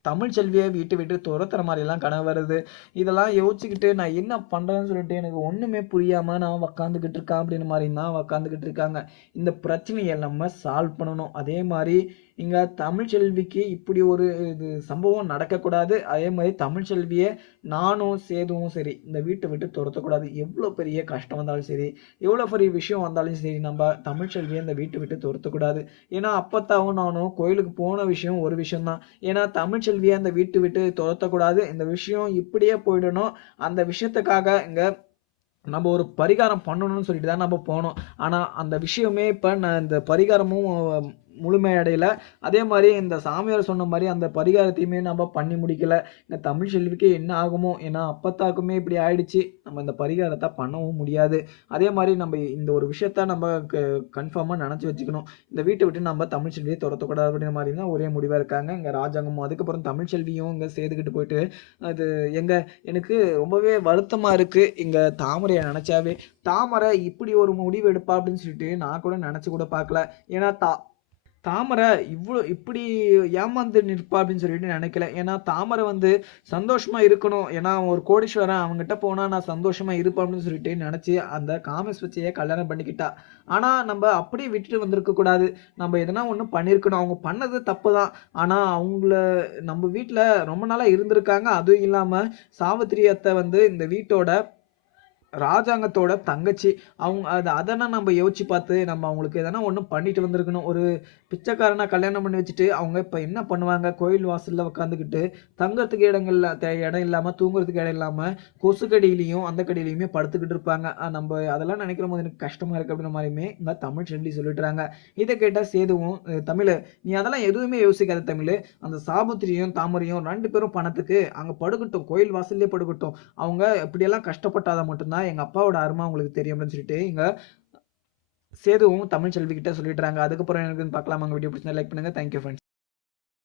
தமிழ்ச்செல்விய வீட்ட விட்டு துரத்துற மாரிலாம் கனவு வருது. இதெல்லாம் யோசிச்சுக்கிட்டு நான் என்ன பண்றேன்னு சொல்லிட்டு எனக்கு ஒண்ணுமே புரியாம நான் உக்காந்துகிட்டு இருக்கேன் அப்படின்ற மாரி தான் உக்காந்துகிட்டு இருக்காங்க. இந்த பிரச்சனைய நம்ம சால்வ் பண்ணணும். அதே மாரி இங்க தமிழ்ச்செல்விக்கு இப்படி ஒரு இது சம்பவம் நடக்கக்கூடாது. அதே மாதிரி தமிழ்ச்செல்விய நானும், சேதுவும் சரி இந்த வீட்ட விட்டு துரத்தக்கூடாது. எவ்வளோ பெரிய கஷ்டம் வந்தாலும் சரி, எவ்வளோ பெரிய விஷயம் வந்தாலும் சரி, நம்ம தமிழ்ச்செல்விய இந்த வீட்ட விட்டு துரத்தக்கூடாது. ஏன்னா அப்பத்தாவும் நானும் கோயிலுக்கு போன விஷயம் ஒரு விஷயம் தான். ஏன்னா தமிழ்ச்செல்விய அந்த வீட்ட விட்டு துரத்தக்கூடாது. இந்த விஷயம் இப்படியே போயிடணும். அந்த விஷயத்துக்காக இங்க நம்ம ஒரு பரிகாரம் பண்ணணும்னு சொல்லிட்டு தான் நம்ம போனோம். ஆனா அந்த விஷயமே இப்ப நான் இந்த பரிகாரமும் முழுமையடையல. அதே மாரி இந்த சாமியார் சொன்ன மாரி அந்த பரிகாரத்தையுமே நம்ம பண்ணி முடிக்கல. இந்த தமிழ்ச்செல்விக்கு என்ன ஆகுமோ? ஏன்னா அப்பத்தாக்குமே இப்படி ஆயிடுச்சு. நம்ம இந்த பரிகாரத்த பண்ணவும் முடியாது. அதே மாரி நம்ம இந்த ஒரு விஷயத்த நம்ம கன்ஃபார்மா நெனச்சு வச்சுக்கணும். இந்த வீட்ட விட்டு நம்ம தமிழ்ச்செல்விய தொரத்தக்கூடாது அப்படிங்கிற மாரி தான் ஒரே முடிவா இருக்காங்க. இங்க ராஜாங்கமும். அதுக்கப்புறம் தமிழ்ச்செல்வியும் இங்க சேர்ந்துக்கிட்டு போயிட்டு, அது எங்க எனக்கு ரொம்பவே வருத்தமா இருக்கு. இங்க தாமரைய நெனச்சாவே. தாமரை இப்படி ஒரு முடிவு எடுப்பா அப்படின்னு சொல்லிட்டு நான் கூட நெனச்சு கூட பார்க்கல. ஏன்னா தாமரை இப்படி ஏமாந்து நிற்பா அப்படின்னு சொல்லிட்டு நினைக்கல. ஏன்னா தாமரை வந்து சந்தோஷமா இருக்கணும். ஏன்னா அவன் ஒரு கோடீஸ்வரன். அவன்கிட்ட போனா நான் சந்தோஷமா இருப்பேன் அப்படின்னு சொல்லிட்டு நினைச்சு அந்த காமேஸ்வரியை கல்யாணம் பண்ணிக்கிட்டா. ஆனா நம்ம அப்படியே விட்டுட்டு வந்திருக்க கூடாது. நம்ம எதனா ஒண்ணு பண்ணியிருக்கணும். அவங்க பண்ணது தப்பு தான். ஆனா அவங்கள நம்ம வீட்ல ரொம்ப நாளா இருந்திருக்காங்க. அதுவும் இல்லாம சாவித்திரி அத்தை வந்து இந்த வீட்டோட ராஜாங்கத்தோட தங்கச்சி. அவங்க அதெல்லாம் நம்ம யோசிச்சு பார்த்து, நம்ம அவங்களுக்கு எதனா ஒண்ணு பண்ணிட்டு வந்திருக்கணும். ஒரு பிச்சைக்காரனா கல்யாணம் பண்ணி வச்சுட்டு, அவங்க இப்ப என்ன பண்ணுவாங்க? கோயில் வாசல்ல உட்காந்துக்கிட்டு, தங்கறதுக்கு இடம் இல்லாம, தூங்குறதுக்கு இடம் இல்லாம, கொசுக்கடியிலயும், அந்த கடியிலயுமே படுத்துக்கிட்டு இருப்பாங்க. நம்ப அதெல்லாம் நினைக்கும்போது எனக்கு கஷ்டமா இருக்கு அப்படின்ற மாரியுமே இந்த தமிழ் செல்வி சொல்லிட்டுறாங்க. இத கேட்டா சேதுவும், "தமிழு, நீ அதெல்லாம் எதுவுமே யோசிக்காத தமிழு. அந்த சாபுத்திரியும், தாமரையும் 2 பேரும் பணத்துக்கு அங்க படுக்கட்டும். கோயில் வாசல்லயே படுக்கட்டும். அவங்க இப்படியெல்லாம் கஷ்டப்பட்டா மட்டும் தான் எங்க அப்பாவோட அருமை அவங்களுக்கு தெரியும் அப்படின்னு சொல்லிட்டு இங்க சேதுவும் தமிழ்ச்செல்வி கிட்ட சொல்லிடுறாங்க. அதுக்கப்புறம் எனக்குன்னு பார்க்கலாமாங்க. வீடியோ பிடிச்சிருந்தா லைக் பண்ணுங்க. Thank you friends.